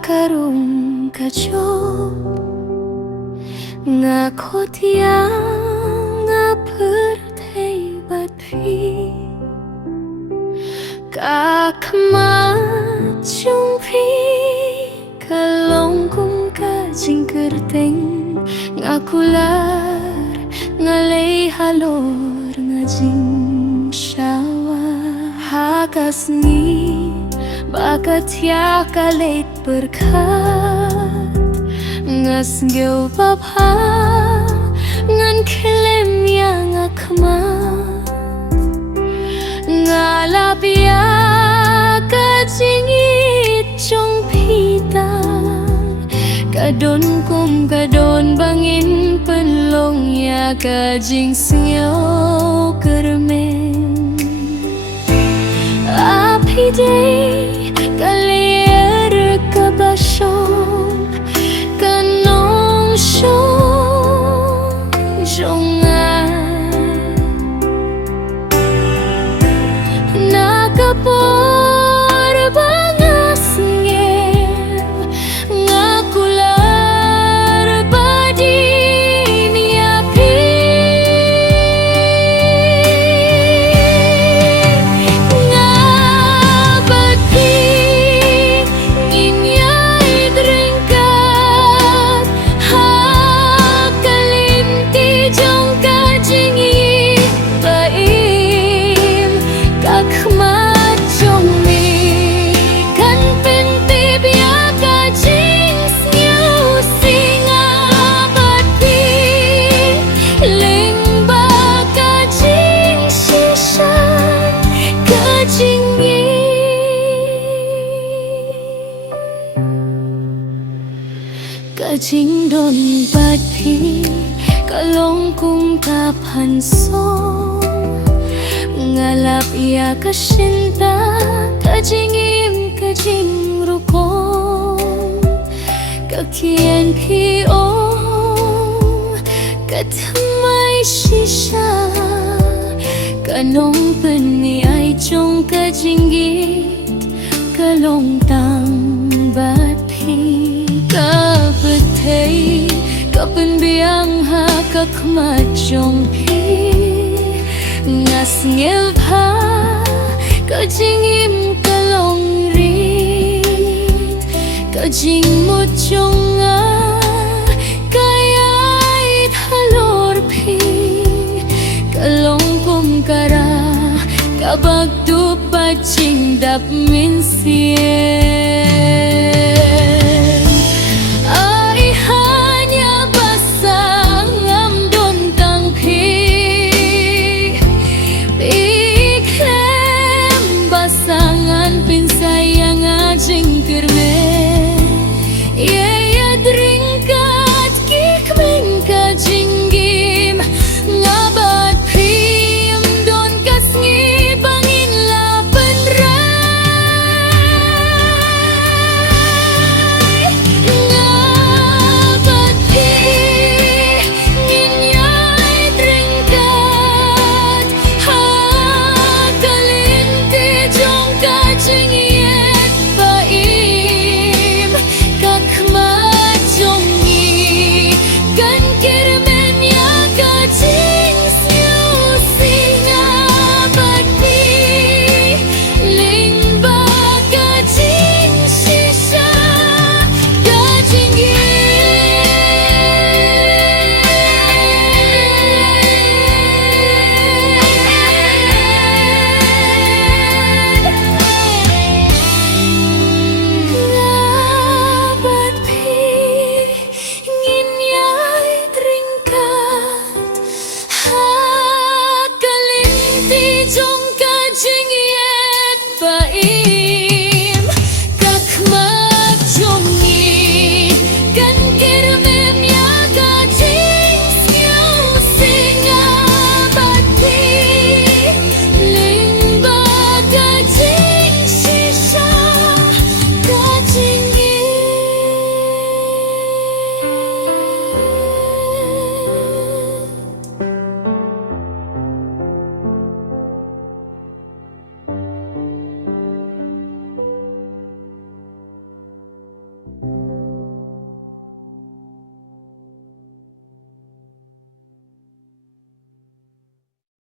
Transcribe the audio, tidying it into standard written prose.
karong kajob nga kotiang nga pertay batpi kakamat chung pi kalong kum ka jingkerteng nga kular nga lay halor nga jing shawa hakas ni bakat ya kalit berkat ngas ngeu papa ngan kelem yang akmat ngalapia kajingit chong pita kadon kum kadon bangin penlong ya kajing singyo kermen api day kalier kabashong kanong shong jongan nakapor bangas ngem ngakular badin yapi kajing don badpi kalong kum kapan song ngalap ia kasinta kajing im kajing rukong kakian pi ong katamay shisha kanong peni ay chong kajinggit kalong tang badpi kapatay kapenbiang ha kakmachong pi ngas ngel pa kajingim kalong rit kajing mo chong nga kaya'y halor pi kalong kum kara kabag dupad ching dap min siya